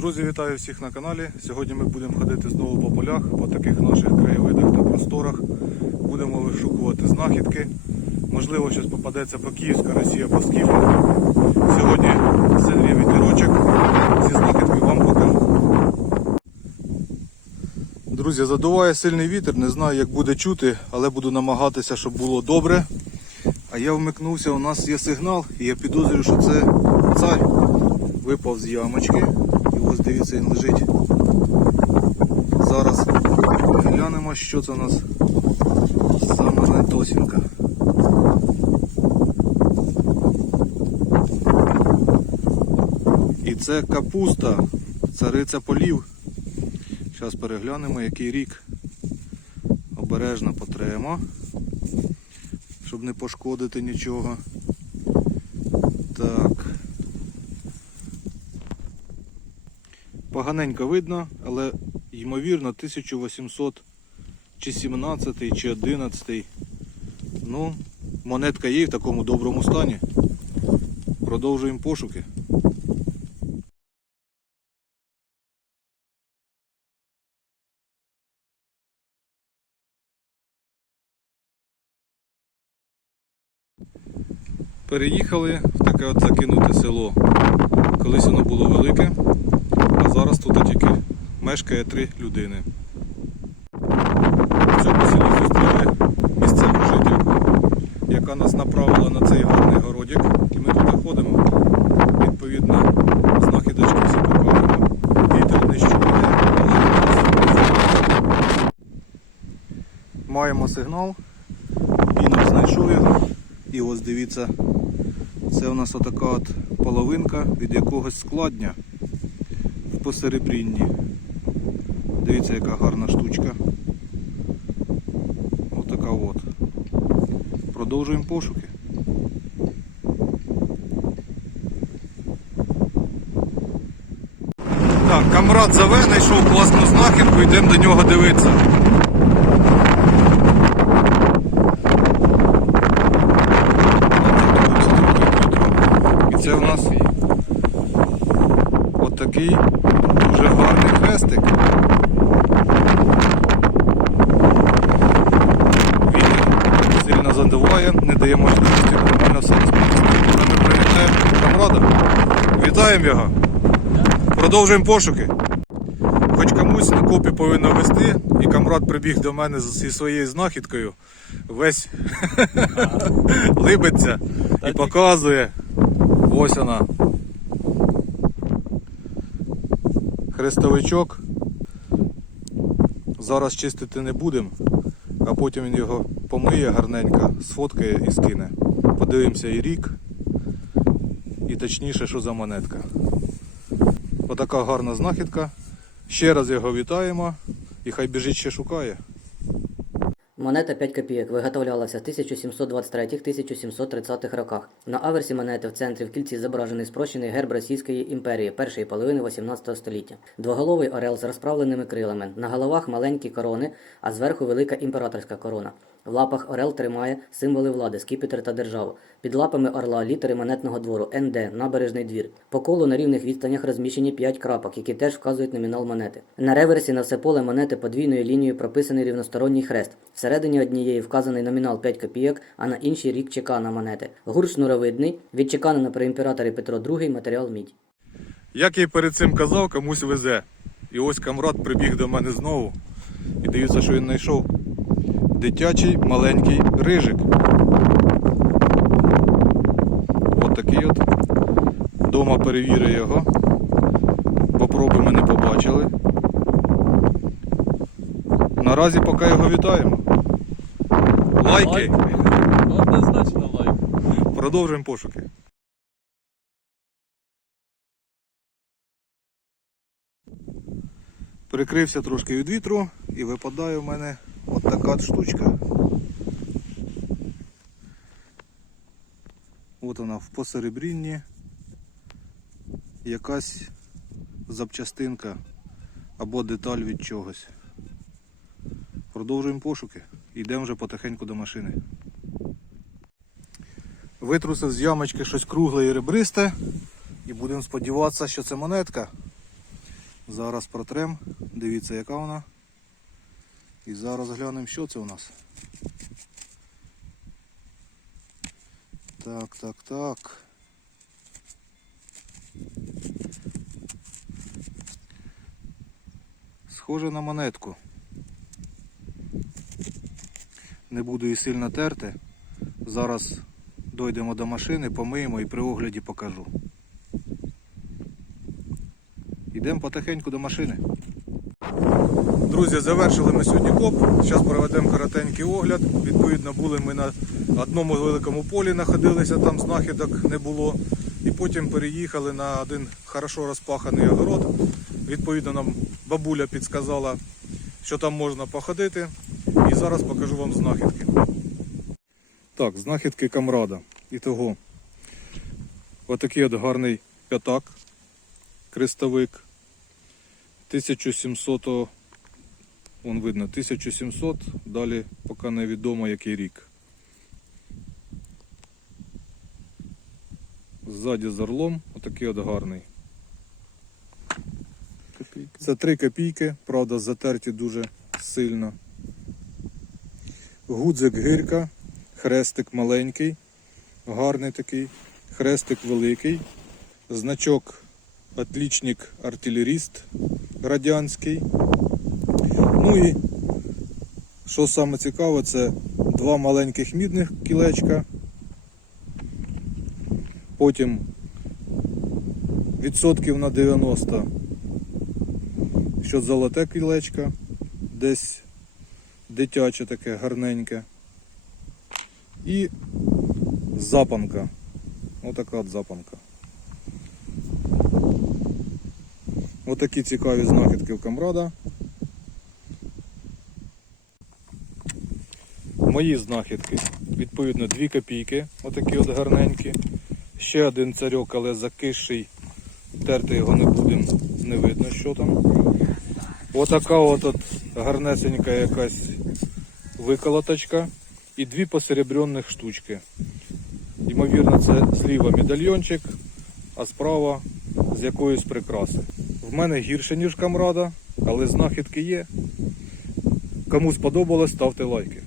Друзі, вітаю всіх на каналі. Сьогодні ми будемо ходити знову по полях, по таких наших краєвидах та просторах. Будемо вишукувати знахідки. Можливо, щось попадеться по Київська Росія, по Скіфах. Сьогодні сильний вітерочок. Ці знахідки вам покажу. Друзі, задуває сильний вітер, не знаю як буде чути, але буду намагатися, щоб було добре. А я вмикнувся, у нас є сигнал, і я підозрюю, що це цар випав з ямочки. Він лежить. Зараз глянемо, що це у нас саме найтосінка. І це капуста, цариця полів. Зараз переглянемо, який рік. Обережно потремо, щоб не пошкодити нічого. Так. Поганенько видно, але ймовірно 1800 чи 17 чи 11. Ну, монетка є в такому доброму стані. Продовжуємо пошуки. Переїхали в таке от закинуте село. Колись воно було велике, зараз тут тільки мешкає три людини. В цьому селі зустріли місцеву жительку, яка нас направила на цей гарний городик. І ми туди ходимо. Відповідно, знахідочки всі покажемо. Вітер не щупає, але маємо сигнал. Він знайшов його. І ось дивіться, це у нас отака от половинка від якогось складня в посеребрінні. Дивіться, яка гарна штучка. Отака от. Продовжуємо пошуки. Так, камрад Заве знайшов класну знахідку, йдемо до нього дивитися. І це у нас от такий дуже гарний хрестик. Він сильно не дає можливості нормально все розповісти. Ми привітаємо камрада. Вітаємо його. Продовжуємо пошуки. Хоч комусь на копі повинно вести, і камрад прибіг до мене зі своєю знахідкою. Весь либиться і показує. Ось вона. Хрестовичок. Зараз чистити не будемо, а потім він його помиє гарненько, сфоткає і скине. Подивимося і рік, і точніше, що за монетка. Отака гарна знахідка. Ще раз його вітаємо і хай біжить ще шукає. Монета 5 копійок виготовлялася в 1723-1730 роках. На аверсі монети в центрі в кільці зображений спрощений герб Російської імперії першої половини 18 століття. Двоголовий орел з розправленими крилами. На головах маленькі корони, а зверху велика імператорська корона. В лапах орел тримає символи влади, скіпетр та державу. Під лапами орла літери монетного двору НД, набережний двір. По колу на рівних відстанях розміщені 5 крапок, які теж вказують номінал монети. На реверсі на все поле монети подвійною лінією прописаний рівносторонній хрест. Всередині однієї вказаний номінал 5 копійок, а на іншій рік чекана монети. Гурт шнуровидний, відчеканено при імператорі Петро II матеріал мідь. Як я й перед цим казав, комусь везе. І ось камрад прибіг до мене знову. І дивіться, що він знайшов. Дитячий маленький рижик. От такий от. Дома перевірю його. Бо проби ми не побачили. Наразі поки його вітаємо. Лайки! Однозначно лайк. Продовжуємо пошуки. Прикрився трошки від вітру і випадає в мене така от штучка. От вона в посеребрінні. Якась запчастинка або деталь від чогось. Продовжуємо пошуки. Йдемо вже потихеньку до машини. Витрусив з ямочки щось кругле і ребристе. І будемо сподіватися, що це монетка. Зараз протрем. Дивіться, яка вона. І зараз глянемо, що це у нас. Так, так, так. Схоже на монетку. Не буду її сильно терти. Зараз дойдемо до машини, помиємо і при огляді покажу. Йдемо потихеньку до машини. Друзі, завершили ми сьогодні коп. Зараз проведемо коротенький огляд. Відповідно, були ми на одному великому полі, знаходилися, там знахідок не було. І потім переїхали на один хорошо розпаханий огород. Відповідно, нам бабуля підсказала, що там можна походити. І зараз покажу вам знахідки. Так, знахідки камрада. І того. Отакий от гарний п'ятак, крестовик. 1700, вон видно, 1700, далі поки невідомо який рік. Ззаді з орлом, отакий от гарний. Це 3 копійки, правда, затерті дуже сильно. Гудзик гирка, хрестик маленький, гарний такий, хрестик великий, значок отличник артилеріст радянський. Ну і що саме цікаве, це два маленьких мідних кілечка. Потім відсотків на 90, що золоте кілечко, десь дитяче таке гарненьке. І запанка. Отака от запанка. Отакі цікаві знахідки в камрада. Мої знахідки. Відповідно 2 копійки, отакі от гарненькі. Ще один царьок, але закисший. Терти його не будемо, не видно, що там. Отака от, от гарнесенька якась виколоточка. І дві посеребряних штучки. Ймовірно, це зліва медальйончик, а справа з якоїсь прикраси. В мене гірше, ніж камрада, але знахідки є. Кому сподобалось, ставте лайки.